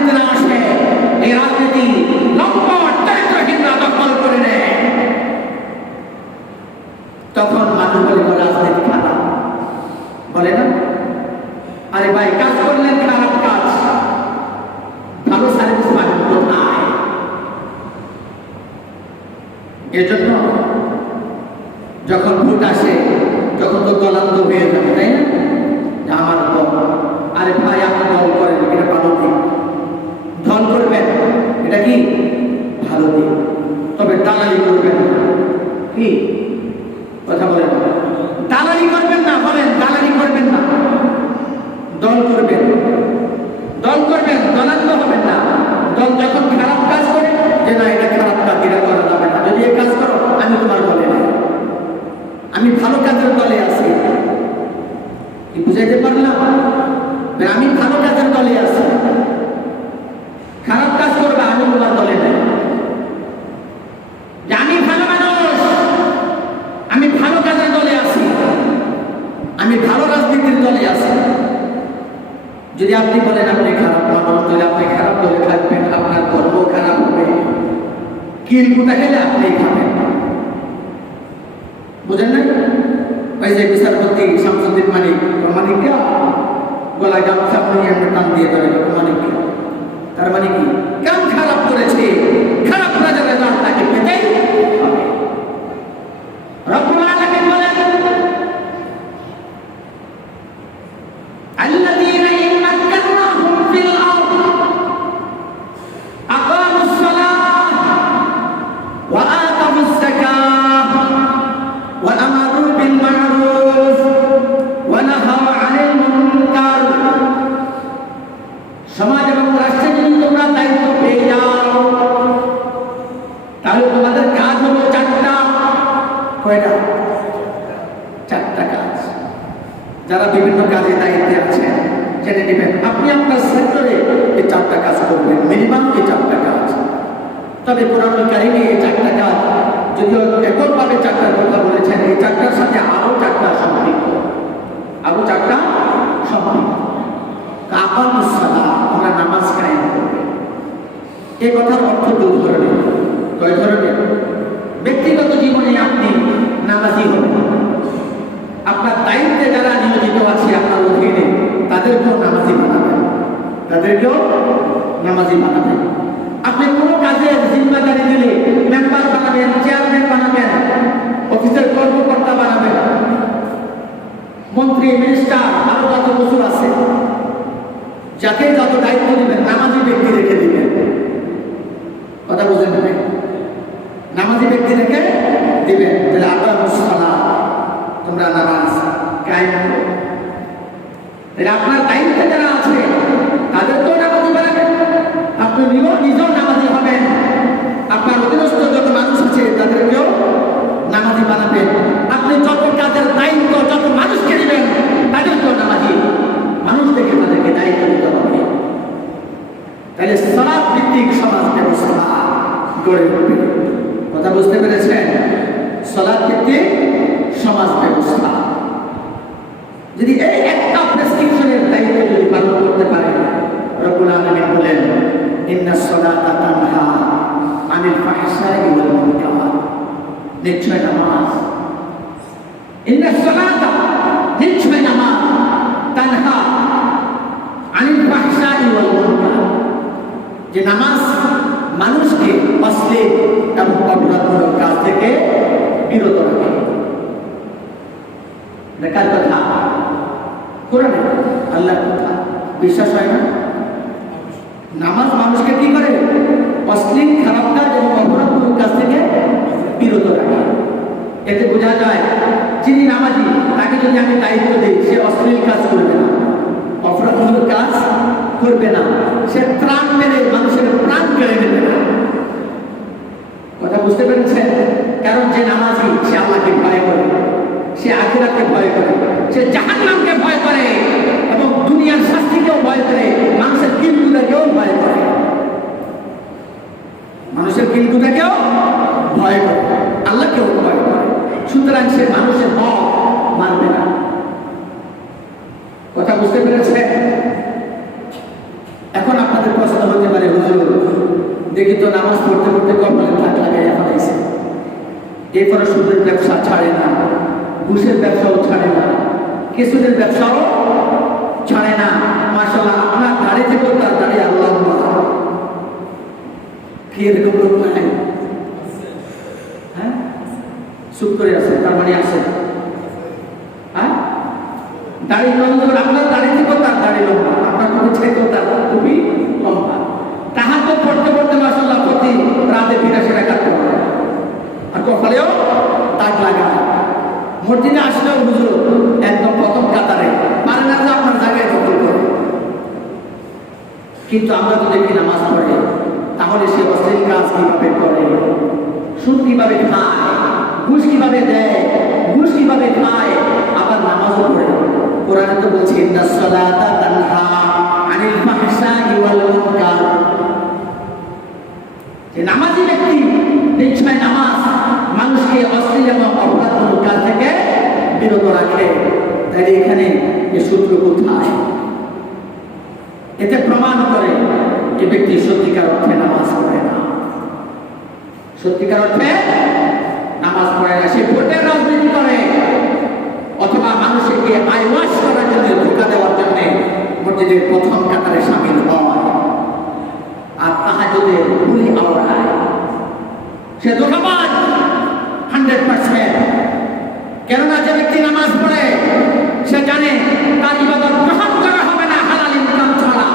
রাজনীতিরা আসে, এই রাজনীতি লম্পট চরিত্রহীনরা দখল করে নেয়। তখন মানুষ বলে রাজনীতি খারাপ, বলে না? আরে ভাই, কাজ করলেন খারাপ কাজ, ভালো সার্ভিস পাবেন কোথায়? এজন্য যখন ভোট আসে তখন তো দলান্ত হয়ে যাবে, তাই না? আমার দল, আরে ভাই আপনি দল করেন, এটা ভালো দিক, দল করবেন এটা কি ভালো দিক, তবে দালালি করবেন না। কি কথা বলেন? দালালি করবেন না, বলেন দালালি করবেন না, দল করবেন, দল করবেন, দলান্ত হবেন না। দল যখন খারাপ কাজ করে, যে না এটা খারাপ কাজ, এটা করা যাবে না, যদি এই কাজ করো আমি তোমার দলে নেই, আমি ভালো কাজের দলে আছি। কি বুঝাইতে পারলাম? আমি ভালো কাজের দলে আছি, খারাপ কাজ করবে আমি তোমার দলে নেই। আমি ভালো মানুষ, আমি ভালো কাজের দলে আছি, আমি ভালো রাজনীতির দলে আছি। যদি আপনি বলেন আপনি খারাপ মানুষ, তাহলে আপনি খারাপ দলে থাকবেন, আপনার কর্ম খারাপ হবে, কিলকুটা খেলে আপনি খাবেন। বুঝেন না? ওই যে বিচারপতি শামসুদ্দিন মানিক, মানিককে গলায় গামছা নিয়ে টান দিয়ে ধরে, মানিককে, তার মানে কি কাম খারাপ করেছে, খারাপ রাজার রেজাল্ট তাকে পেতেই হবে। রব্বুল আলামিন বলেন আল্লাযীনা ইন মাক্কানাহুম ফিল আরদ আকামুস সালাহ ওয়া আতামুস যাকাহ ওয়া আমারু বিল মা'রুফ ওয়া নাহাউ আনিল মুনকার। সমাজ এবং রাষ্ট্রে যদি তোমরা দায়িত্ব পেয়ে যাও, তাহলে তোমাদের কাজ হলো চারটা। কয়টা? চারটা কাজ। যারা বিভিন্ন কাজে দায়িত্বে আছেন জেনে নেবেন, আপনি আপনার সেক্টরে এই চারটা কাজ করবেন, মিনিমাম এই চারটা কাজ। তবে কোরআনুল কারীমে এই চারটা কাজ যদিও এককভাবে চারটার কথা বলেছেন, এই চারটার সাথে আরো চারটা সম্পৃক্ত, আরো চারটা সম্পৃক্ত। আকামুস সালাহ, আমরা নামাজ কায়েম করব। এই কথার অর্থ দুই ধরনের। কয় ধরনের? ব্যক্তিগত জীবনে আপনি নামাজি হবেন, আপনার দায়িত্বে যারা নিয়োজিত আছে আপনার অধীনে তাদেরকেও নামাজি বানাবেন, তাদেরকেও নামাজি বানাবেন। আপনি কোনো কাজের জিম্মাদারি দিলে মেম্বার বানাবেন, চেয়ারম্যান বানাবেন, অফিসের কর্মকর্তা বানাবেন, মন্ত্রী, মিনিস্টার, আরো যত কিছু আছে, যাকে যত দায়িত্ব দিবেন নামাজি ব্যক্তি রেখে দিবেন। কথা বুঝলেন না? নামাজি ব্যক্তি রেখে দিবেন, তাহলে আকামুস সালাহ, তোমরা নামাজ কায়েম করো। তাহলে আপনার দায়িত্বে যারা আছে তাদেরকেও নামাজি বানাবেন, আপনি নিজেও নামাজি হবেন, আপনার অধীনস্থ যত মানুষ আছে তাদেরকেও নামাজি বানাবেন। আপনি যত কাজের দায়িত্ব যত মানুষকে দিবেন তাদেরকেও নামাজি মানুষ থেকে তাদেরকে দায়িত্ব দিতে হবে। তাহলে সালাত ভিত্তিক সমাজ ব্যবস্থা গড়ে উঠবে। কথা বুঝতে পেরেছেন? সালাত ভিত্তিক সমাজ ব্যবস্থা যদি এই একটা প্রেসক্রিপশনের দায়িত্ব যদি পালন করতে পারে, রব্বুল আলামিন বলেন ইন্নাস সালাতা তানহা আনিল ফাহশাই ওয়াল মুনকার। নিশ্চয় নামাজ, ইন্নাস সালাতা, নিশ্চয় নামাজ, তানহা আনিল ফাহশাই ওয়াল মুনকার, যে নামাজ মানুষকে অশ্লীল এবং অপরাধমূলক কাজ থেকে বিরত রাখে। দেখার কথা কোরআনে, আল্লাহর কথা, বিশ্বাস হয় না? নামাজ মানুষকে কি করে? অশ্লীল খারাপ কাজ এবং অপরাধমূলক কাজ থেকে বিরত রাখে। এতে বোঝা যায় যিনি নামাজি তাকে যদি আমি দায়িত্ব দিই, সে অশ্লীল কাজ করবে না, অপরাধমূলক কাজ করবে না, সে প্রাণ মেরে মানুষের প্রাণ কেড়ে নেবে না। কথা বুঝতে পেরেছেন? কারণ যে নামাজি সে আল্লাহকে ভয় করে, সে আখিরাতকে ভয় করে, সে জাহান্নামকে ভয় করে এবং দুনিয়ার শাস্তিকেও ভয় করে, মানুষের কিলকুটাকেও ভয় করে, মানুষের কিলকুটাকেও ভয় করে, আল্লাহকেও ভয় করে। সুতরাং সে মানুষের হক মানবে না। কথা বুঝতে পেরেছেন? এখন আপনাদের প্রশ্ন প্রশ্ন হতে পারে, হুজুর দেখি তো নামাজ পড়তে পড়তে কপালে দাগ লাগাইয়া ফেলাইছে, এরপরে সুদের ব্যবসা ছাড়ে না, ঘুষের ব্যবসাও ছাড়ে না, কেসুদের ব্যবসাও ছাড়ে না। মাশাআল্লাহ, আপনার দাড়ি থেকেও তার দাড়ি আল্লাহ কি এরকম লোক নাই? হ্যাঁ, চুপ করে আছে, তার মানে আছে। হ্যাঁ, দাড়ি লম্বা, আপনার দাড়ি থেকেও তার দাড়ি লম্বা, আপনার কোনো ছেলেও তার খুবই লম্বা। তাহার তো পড়তে পড়তে মাশাআল্লাহ প্রতি রাতে 82 টাকা করতে পারে, আর কপালেও দাগ লাগায়। মসজিদে আসলেও হুজুর একদম প্রথম কাতারে, পারে না যে আপনার জায়গায় দখল করে। কিন্তু আমরা তো দেখি নামাজ পড়ে, তাহলে সে অশ্লীল কাজ কিভাবে করে, সুদ কিভাবে খায়, ঘুষ কিভাবে দেয়, ঘুষ কিভাবে খায়, আবার নামাজও পড়ে। কোরআনে তো বলছে ইন্নাস সালাতা তানহা আনিল ফাহশাই ওয়াল মুনকার, যে নামাজি ব্যক্তি নিশ্চয় নামাজ মানুষকে অশ্লীল এবং অপরাধমূলক কাজ থেকে বিরত রাখে। তাই এখানে এই সূত্র কোথায়? এতে প্রমাণ করে যে ব্যক্তি সত্যিকার অর্থে নামাজ পড়ে না, সত্যিকার অর্থে নামাজ পড়ে না। সে ভোটের রাজনীতি করে, অথবা মানুষকে আইওয়াশ করার জন্য, ধোঁকা দেওয়ার জন্য মসজিদের প্রথম কাতারে সামিল হয়, আর তাহাজ্জুদের ভুল আওড়ায়। সে ধোঁকাবাজ 100%। কেননা যে ব্যক্তি নামাজ পড়ে সে জানে তার ইবাদত গ্রহণ করা হবে না হালাল ইনকাম ছাড়া।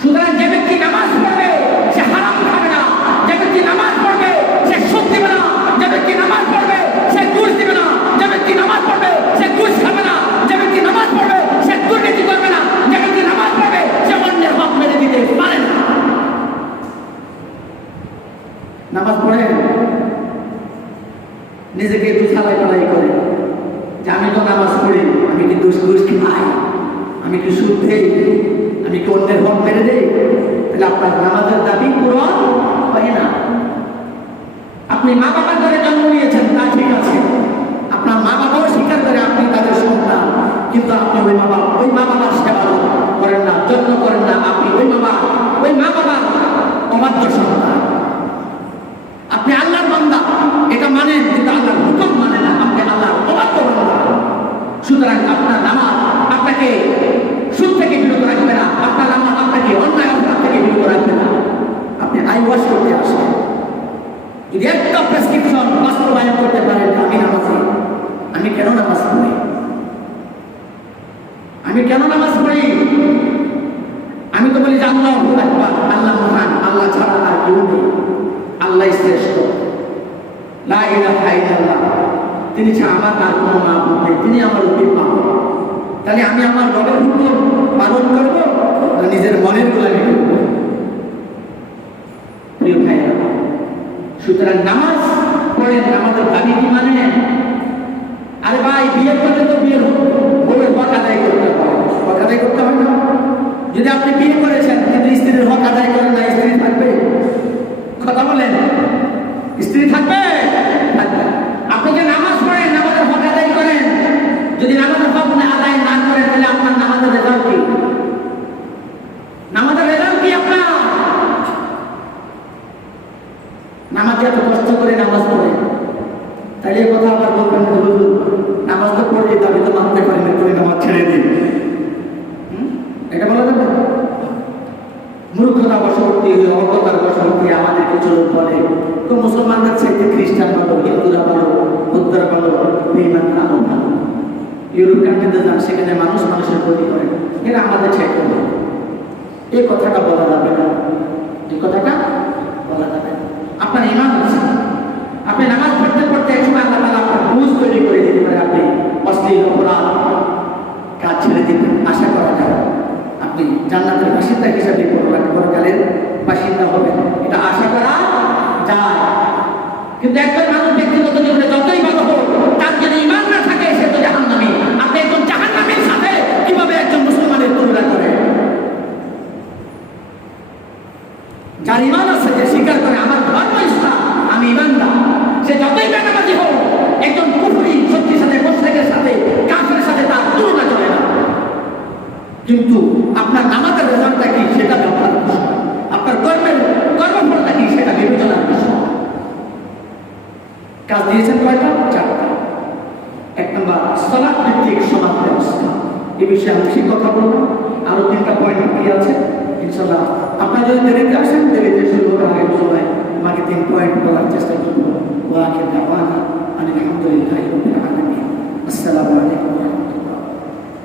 সুতরাং যে ব্যক্তি নামাজ পড়বে সে হারাম খাবে না, যে ব্যক্তি নামাজ পড়বে সে সুদ দিবে না, যে ব্যক্তি নামাজ পড়বে সে ঘুষ দিবে না, যে ব্যক্তি নামাজ পড়বে সে ঘুষ খাবে না, যে ব্যক্তি নামাজ পড়বে সে দুর্নীতি করবে না, যে ব্যক্তি নামাজ পড়বে সে অন্যের হক মেরে দিতে পারে না। নামাজ পড়ে নিজেকে একটু ছালাই পালাই করে যে আমি তো নামাজ পড়ি, আমি কি ঘুষ খাই, আমি কি সুদ দেই, আমি কি অন্যের হক মেরে দেই, তাহলে আপনার নামাজের দাবি পূরণ হয় না। আপনি মা বাবার ঘরে জন্ম নিয়েছেন, তা ঠিক আছে, আপনার মা বাবাও স্বীকার করে আপনি তাদের সন্তান, কিন্তু আপনি ওই মা বাবার সেবা করেন না, যত্ন করেন না, আপনি ওই মা বাবার অবাধ্য সন্তান। আপনি আল্লাহর বান্দা এটা মানেন, কিন্তু আল্লাহর হুকুম মানে না, আপনি আল্লাহর অবাধ্য বান্দা। সুতরাং আপনার নামাজ আপনাকে সুদ থেকে বিরত রাখবে না, আপনার নামাজ আপনাকে অন্যায় অপরাধ থেকে বিরত রাখবে না। আপনি আইওয়াশ করতে আসেন, যদি একটা প্রেসক্রিপশন বাস্তবায়ন করতে পারেন, আমি নামাজি, আমি কেন নামাজ পড়ি, আমি কেন নামাজ পড়ি, আমি তো বলি যে আল্লাহু আকবার, আল্লাহ মহান, আল্লাহ ছাড়া আর কেউ নেই, আল্লাহ শ্রেষ্ঠ, লা ইলাহা ইল্লাল্লাহ, তিনি ছাড়া আমার আর কোনো মাবুদ নেই, তিনি আমার অভিভাবক। তাহলে আমি আমার রবের হুকুম পালন করবো না নিজের মনের গোলামি করব? প্রিয় ভাইরা, সুতরাং নামাজ পড়েন, আমাদের দাবি কি মানে? আরে ভাই, বিয়ে করলে তো বিয়ের বউয়ের হক আদায় করতে হয়, হক আদায় করতে হয় না? যদি আপনি বিয়ে করেছেন কিন্তু স্ত্রীর হক আদায় করেন না, স্ত্রী থাকবে? কথা বলেন, স্ত্রী থাকবে? আপনি যে নামাজ পড়েন, নামাজের হক আদায় করেন, যদি নামাজের হক আদায় না করেন তাহলে আপনার নামাজের রেজাল্ট কি? নামাজের রেজাল্ট কি আপনার? নামাজ এত কষ্ট করে নামাজ পড়ে, তাহলে এই কথা আবার বলবেন না, নামাজ তো পড়ে, আমি তো মানতে পারি না, তুমি নামাজ ছেড়ে দিন, এটা বলা যাবে? মূর্খতা বশবর্তী হয়ে, অজ্ঞতার বশবর্তী আমাদের কিছু লোক বলে তো মুসলমানদের চাইতে খ্রিস্টান ভালো, হিন্দুরা ভালো, বৌদ্ধরা ভালো, বেঈমানরা আরো ভালো। ইউরোপ কান্ট্রিতে যান, সেখানে মানুষ মানুষের ক্ষতি করে, এরা আমাদের চাইতে ভালো। এই কথাটা বলা যাবে না, এই কথাটা বলা যাবে না। আপনার ইমান আছে, আপনি নামাজ পড়তে পড়তে একসময় আল্লাহ তাআলা আপনার বুঝ তৈরি করে দিতে পারে, আপনি অশ্লীল অপরাধ কাজ ছেড়ে দিবেন, আশা করা যায় আপনি জান্নাতের বাসিন্দা হিসাবে পরকালের বাসিন্দা হবেন, এটা আশা করা যায়। কিন্তু একজন মানুষ ব্যক্তিগত জীবনে যতই ভালো হোক, তার যদি ইমান না থাকে সে তো জাহান্নামী। আপনি একজন জাহান্নামীর সাথে কিভাবে একজন মুসলমানের তুলনা করেন? যার ইমান আছে, যে স্বীকার করে আমার ধর্ম ইসলাম, আমি ইমানদার, সে যতই বেনামাজি হোক, একজন কুফরি শক্তির সাথে, মুশরিকের সাথে, কাফেরের সাথে তার তুলনা চলে না। কিন্তু আপনার নামাজের রেজাল্টটা কি সেটা দেখার বিষয়, আপনার কর্মফলটা কি সেটা বিবেচনার বিষয়। কাজ দিয়েছেন কয়টা? 4টা। 1 নম্বর সালাত ভিত্তিক সমাজ ব্যবস্থা, এই বিষয়ে আমি বেশি কথা বলবো। আরো 3টা পয়েন্ট বাকি আছে, ইনশাআল্লাহ আপনারা যদি দেরিতে আসেন, দেরিতে শুরু করার আগে সময় বাকি 3 পয়েন্ট বলার চেষ্টা করবো। ওয়া আখির দাওয়ানা আলহামদুলিল্লাহি রাব্বিল আলামিন। আসসালামু আলাইকুম।